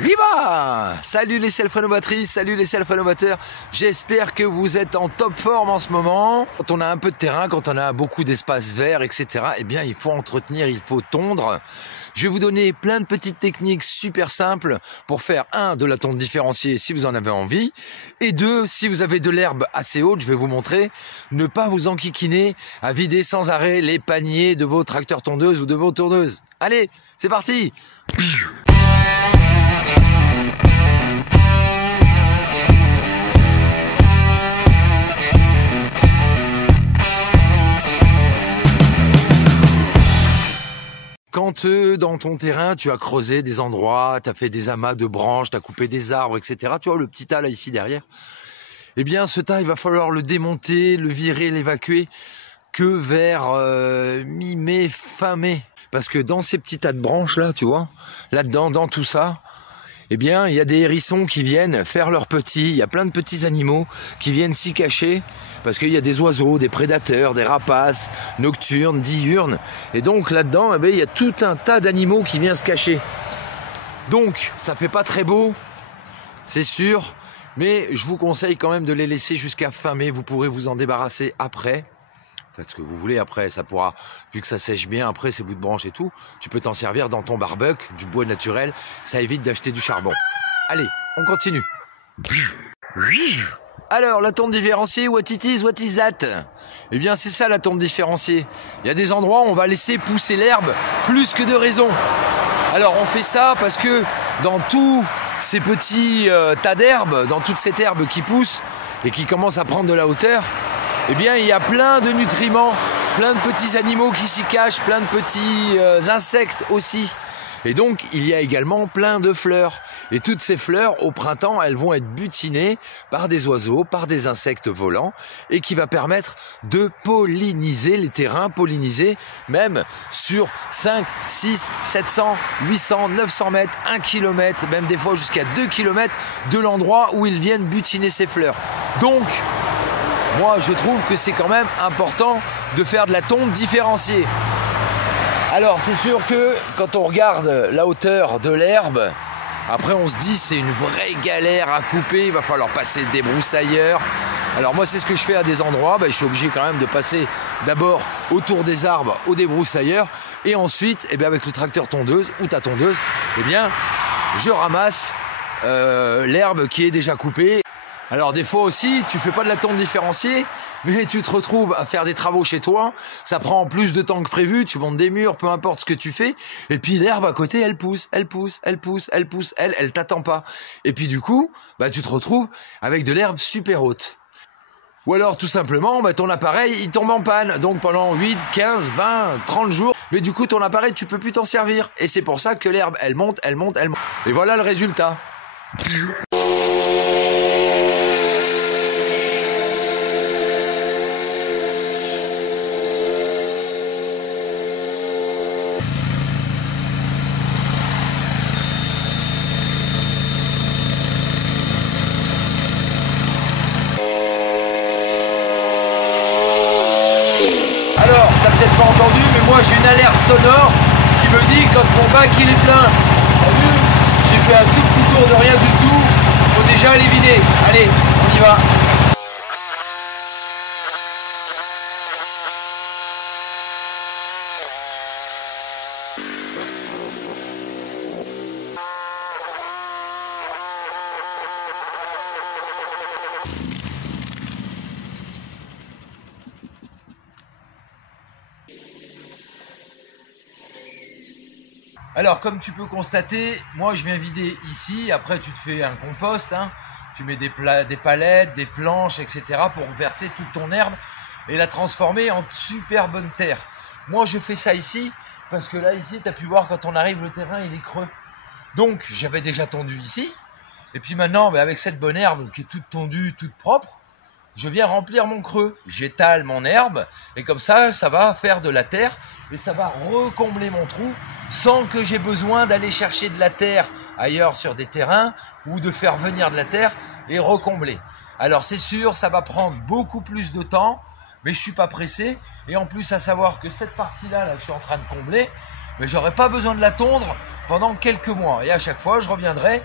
Viva! Salut les self-rénovatrices, salut les self-rénovateurs. J'espère que vous êtes en top forme en ce moment. Quand on a un peu de terrain, quand on a beaucoup d'espace vert, etc., eh bien, il faut entretenir, il faut tondre. Je vais vous donner plein de petites techniques super simples pour faire de la tonte différenciée si vous en avez envie, et si vous avez de l'herbe assez haute, je vais vous montrer, ne pas vous enquiquiner à vider sans arrêt les paniers de vos tracteurs tondeuses ou de vos tondeuses. Allez, c'est parti! Quand dans ton terrain, tu as creusé des endroits, tu as fait des amas de branches, tu as coupé des arbres, etc. Tu vois le petit tas là ici derrière. Eh bien ce tas, il va falloir le démonter, le virer, l'évacuer que vers mi-mai, fin mai. Parce que dans ces petits tas de branches là, tu vois, là-dedans, dans tout ça, eh bien il y a des hérissons qui viennent faire leurs petits, il y a plein de petits animaux qui viennent s'y cacher. Parce qu'il y a des oiseaux, des prédateurs, des rapaces, nocturnes, diurnes. Et donc là-dedans, eh bien, il y a tout un tas d'animaux qui viennent se cacher. Donc, ça fait pas très beau, c'est sûr. Mais je vous conseille quand même de les laisser jusqu'à fin mai. Vous pourrez vous en débarrasser après. Faites ce que vous voulez après. Ça pourra, vu que ça sèche bien après ces bouts de branches et tout, tu peux t'en servir dans ton barbecue, du bois naturel. Ça évite d'acheter du charbon. Allez, on continue. Alors, la tonte différenciée, what is that? Eh bien, c'est ça la tonte différenciée. Il y a des endroits où on va laisser pousser l'herbe plus que de raison. Alors, on fait ça parce que dans tous ces petits tas d'herbes, dans toute cette herbe qui pousse et qui commence à prendre de la hauteur, eh bien, il y a plein de nutriments, plein de petits animaux qui s'y cachent, plein de petits insectes aussi. Et donc, il y a également plein de fleurs. Et toutes ces fleurs, au printemps, elles vont être butinées par des oiseaux, par des insectes volants, et qui va permettre de polliniser les terrains, polliniser même sur 5, 6, 700, 800, 900 mètres, 1 km, même des fois jusqu'à 2 km de l'endroit où ils viennent butiner ces fleurs. Donc, moi, je trouve que c'est quand même important de faire de la tonte différenciée. Alors c'est sûr que quand on regarde la hauteur de l'herbe, après on se dit c'est une vraie galère à couper, il va falloir passer des broussailleurs. Alors moi c'est ce que je fais à des endroits, je suis obligé quand même de passer d'abord autour des arbres au débroussailleur et ensuite avec le tracteur tondeuse ou ta tondeuse, je ramasse l'herbe qui est déjà coupée. Alors des fois aussi, tu fais pas de la tonte différenciée, mais tu te retrouves à faire des travaux chez toi, ça prend plus de temps que prévu, tu montes des murs, peu importe ce que tu fais, et puis l'herbe à côté, elle pousse, elle t'attend pas. Et puis du coup, tu te retrouves avec de l'herbe super haute. Ou alors tout simplement, ton appareil, il tombe en panne, donc pendant 8, 15, 20, 30 jours, mais du coup ton appareil, tu peux plus t'en servir. Et c'est pour ça que l'herbe, elle monte. Et voilà le résultat. Alors, t'as peut-être pas entendu, mais moi j'ai une alerte sonore qui me dit quand mon bac il est plein. T'as vu? J'ai fait un tout petit tour de rien du tout. Faut déjà aller vider. Allez, on y va. Alors comme tu peux constater, moi je viens vider ici, après tu te fais un compost, tu mets des palettes, des planches, etc. pour verser toute ton herbe et la transformer en super bonne terre. Moi je fais ça ici, parce que là ici tu as pu voir quand on arrive le terrain il est creux. Donc j'avais déjà tondu ici, et puis maintenant avec cette bonne herbe qui est toute tondue, toute propre, je viens remplir mon creux, j'étale mon herbe, et comme ça va faire de la terre, et ça va recombler mon trou, sans que j'ai besoin d'aller chercher de la terre ailleurs sur des terrains, ou de faire venir de la terre et recombler. Alors c'est sûr, ça va prendre beaucoup plus de temps, mais je suis pas pressé, et en plus à savoir que cette partie-là que je suis en train de combler, mais j'aurais pas besoin de la tondre pendant quelques mois. Et à chaque fois, je reviendrai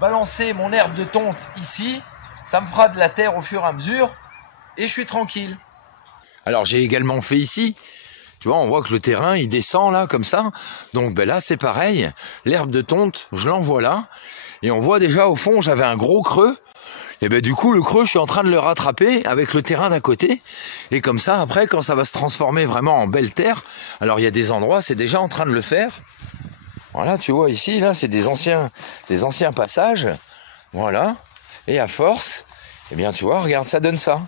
balancer mon herbe de tonte ici. Ça me fera de la terre au fur et à mesure et je suis tranquille. Alors j'ai également fait ici. Tu vois, on voit que le terrain, il descend là, comme ça. Donc ben là, c'est pareil. L'herbe de tonte, je l'envoie là. Et on voit déjà, au fond, j'avais un gros creux. Et ben du coup, le creux, je suis en train de le rattraper avec le terrain d'à côté. Et comme ça, après, quand ça va se transformer vraiment en belle terre, alors il y a des endroits, c'est déjà en train de le faire. Voilà, tu vois, ici, là, c'est des anciens passages. Voilà. Et à force, eh bien, tu vois, regarde, ça donne ça.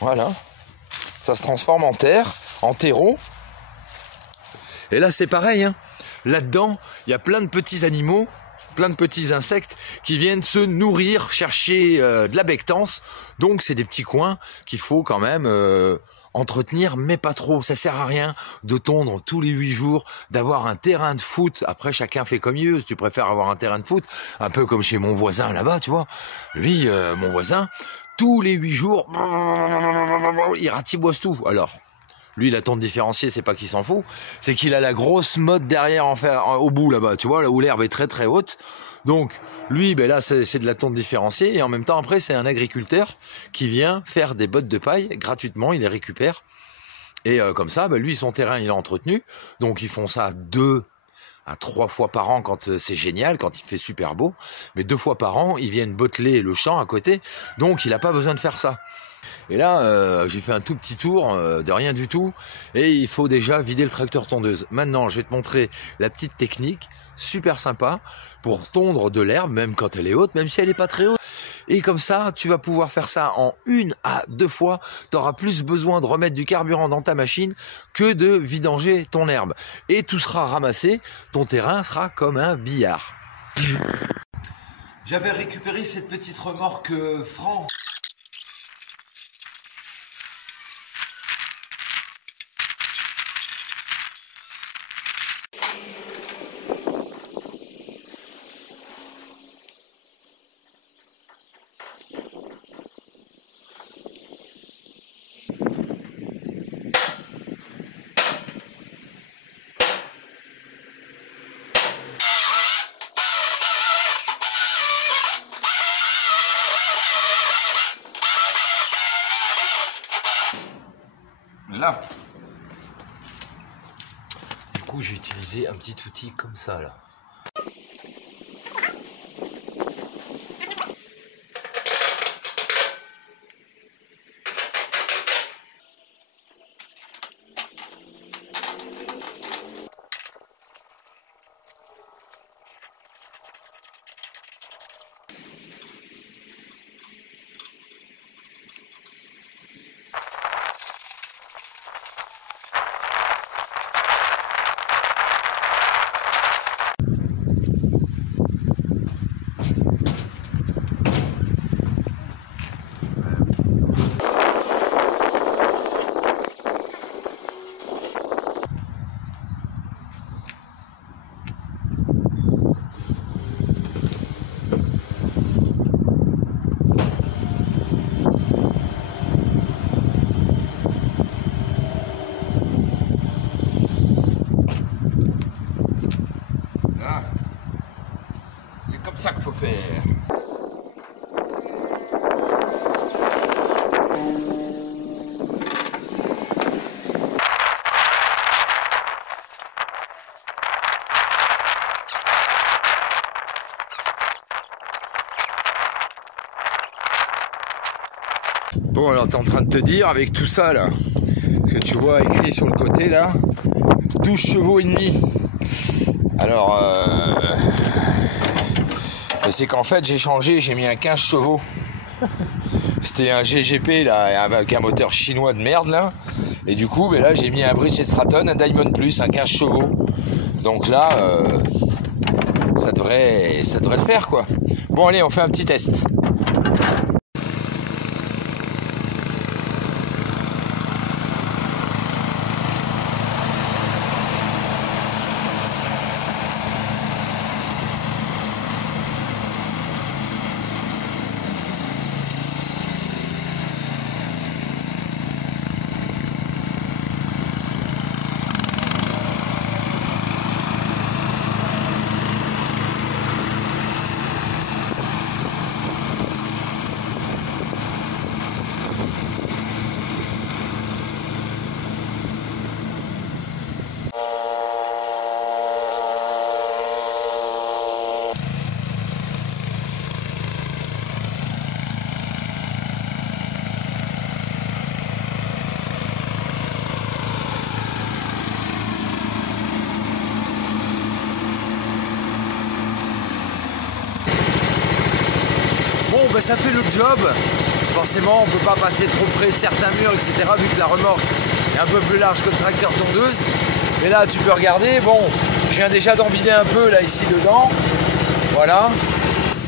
Voilà. Ça se transforme en terre, en terreau. Et là, c'est pareil, hein. Là-dedans, il y a plein de petits animaux, plein de petits insectes qui viennent se nourrir, chercher de la bectance. Donc, c'est des petits coins qu'il faut quand même entretenir, mais pas trop. Ça sert à rien de tondre tous les 8 jours, d'avoir un terrain de foot. Après, chacun fait comme il veut. Si tu préfères avoir un terrain de foot, un peu comme chez mon voisin là-bas, tu vois. Lui, mon voisin, tous les 8 jours, il ratiboise tout. Alors, lui, la tonte différenciée, c'est pas qu'il s'en fout, c'est qu'il a la grosse motte derrière au bout là-bas, tu vois, là où l'herbe est très très haute. Donc, lui, ben là, c'est de la tonte différenciée. Et en même temps, après, c'est un agriculteur qui vient faire des bottes de paille gratuitement, il les récupère. Et comme ça, ben, lui, son terrain, il est entretenu. Donc, ils font ça 2 à 3 fois par an quand c'est génial, quand il fait super beau. Mais 2 fois par an, ils viennent botteler le champ à côté. Donc, il n'a pas besoin de faire ça. Et là, j'ai fait un tout petit tour de rien du tout. Et il faut déjà vider le tracteur tondeuse. Maintenant, je vais te montrer la petite technique, super sympa, pour tondre de l'herbe, même quand elle est haute, même si elle n'est pas très haute. Et comme ça, tu vas pouvoir faire ça en 1 à 2 fois. Tu auras plus besoin de remettre du carburant dans ta machine que de vidanger ton herbe. Et tout sera ramassé, ton terrain sera comme un billard. J'avais récupéré cette petite remorque France. Là. Du coup, j'ai utilisé un petit outil comme ça là. C'est comme ça qu'il faut faire. Bon, alors t'es en train de te dire avec tout ça là, ce que tu vois écrit sur le côté là, 12 chevaux et demi. Alors c'est qu'en fait j'ai changé, j'ai mis un 15 chevaux. C'était un GGP là avec un moteur chinois de merde là. Et du coup là j'ai mis un British Stratton, un Diamond Plus, un 15 chevaux. Donc là ça devrait le faire quoi. Bon allez, on fait un petit test. bah, ça fait le job. Forcément, on ne peut pas passer trop près de certains murs, etc. vu que la remorque est un peu plus large que le tracteur tondeuse. Mais là, tu peux regarder. Bon, je viens déjà d'embiler un peu là ici dedans. Voilà.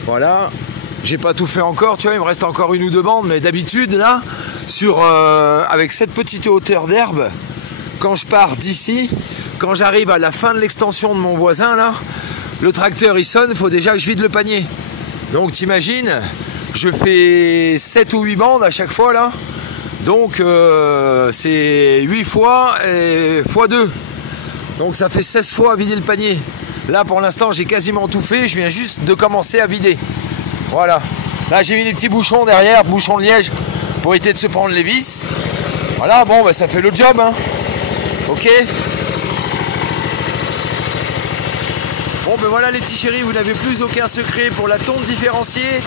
Voilà. J'ai pas tout fait encore, tu vois, il me reste encore une ou deux bandes, mais d'habitude là, avec cette petite hauteur d'herbe, quand je pars d'ici, quand j'arrive à la fin de l'extension de mon voisin là, le tracteur il sonne, il faut déjà que je vide le panier. Donc t'imagines, je fais 7 ou 8 bandes à chaque fois là, donc c'est 8 fois et fois 2. Donc ça fait 16 fois à vider le panier. Là pour l'instant j'ai quasiment tout fait, je viens juste de commencer à vider. Voilà, là j'ai mis des petits bouchons derrière, bouchons de liège, pour éviter de se prendre les vis. Voilà, bon, bah, ça fait le job, hein. Ok. Bon, ben voilà les petits chéris, vous n'avez plus aucun secret pour la tonte différenciée.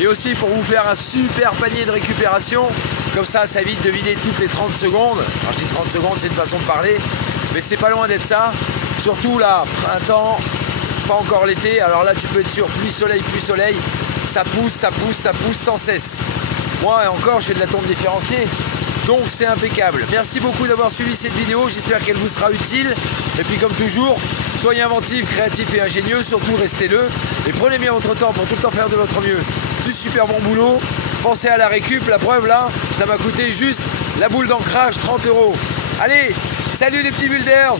Et aussi pour vous faire un super panier de récupération. Comme ça, ça évite de vider toutes les 30 secondes. Alors je dis 30 secondes, c'est une façon de parler. Mais c'est pas loin d'être ça. Surtout là, printemps, pas encore l'été, alors là tu peux être sûr, pluie soleil, ça pousse, ça pousse, ça pousse sans cesse. Moi et encore je fais de la tonte différenciée, donc c'est impeccable. Merci beaucoup d'avoir suivi cette vidéo, j'espère qu'elle vous sera utile. Et puis comme toujours, soyez inventifs, créatifs et ingénieux, surtout restez-le. Et prenez bien votre temps pour tout le temps faire de votre mieux. Du super bon boulot, pensez à la récup, la preuve là, ça m'a coûté juste la boule d'ancrage, 30 €. Allez, salut les petits builders!